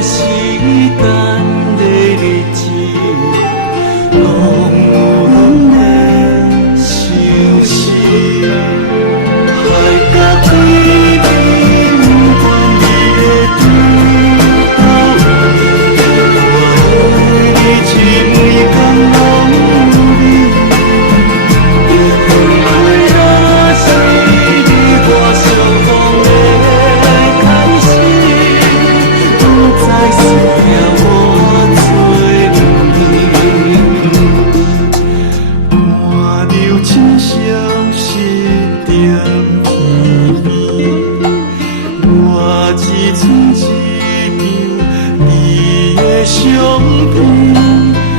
时等的日子，拢有阮的相思。海角天边，愿你的对到位，我爱你一每天拢有你。爱若是你我相逢的开始，不再需要我做满流情消失在耳边，我只剩一张你的相片，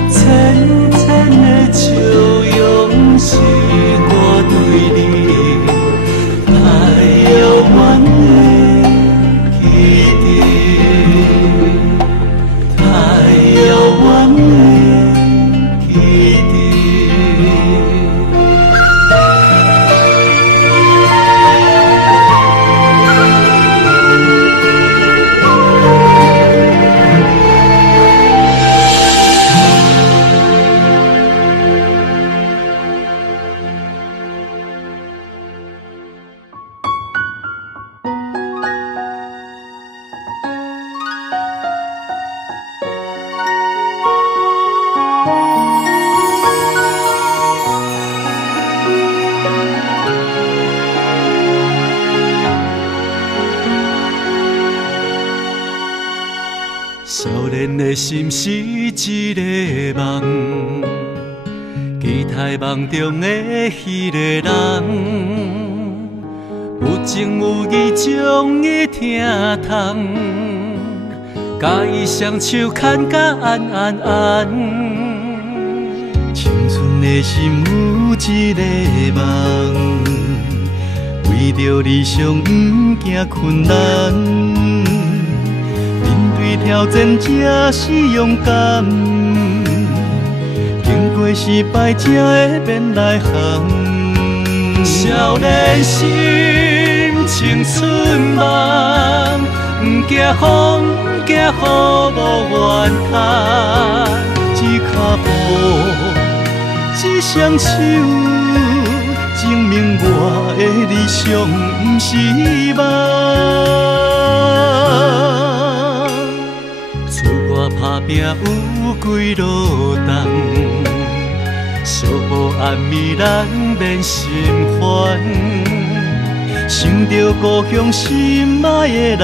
浅浅的笑容是我对你太遥远的记忆，太遥远的记忆。少年的心是一个梦，期待梦中的迄个人，有情有义将伊听通，甲伊双手牵甲安安安。青春的心有一个梦，为着理想不惊困难。挑战才是勇敢，经过失败才会变来行。少年心，青春梦，不惊风，不惊雨，无怨叹。一脚步，一双手，证明我的理想不是梦。打拼有几路重，寂寞暗暝人免心烦。想着故乡心爱的人，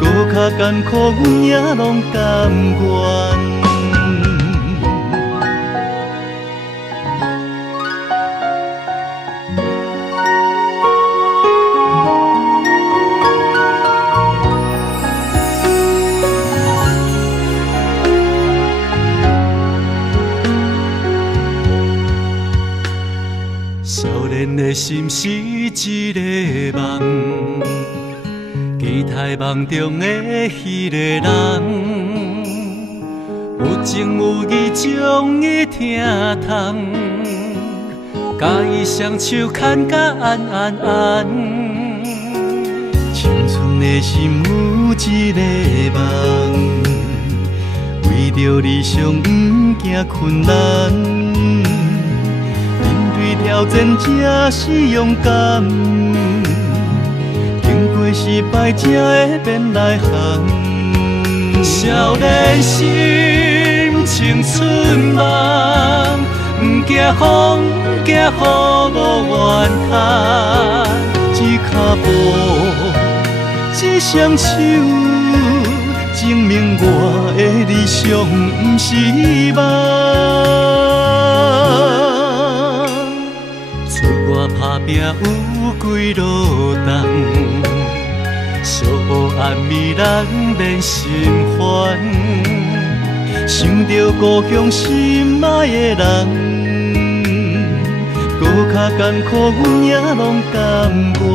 搁较艰苦，阮也拢甘愿。的心是一个梦，期待梦中的迄个人，有情有义将伊听通，甲伊双手牵甲安安安。青春的心有一个梦，为着理想不惊困难。挑战才是勇敢，经过失败才会变来行。少年心，青春梦，不惊风，不惊雨，无怨叹。一脚步，一双手，证明我的理想不是梦。打拼有几路重，寂寞暗暝人免心烦。想着故乡心爱的人，搁较艰苦，阮也拢甘愿。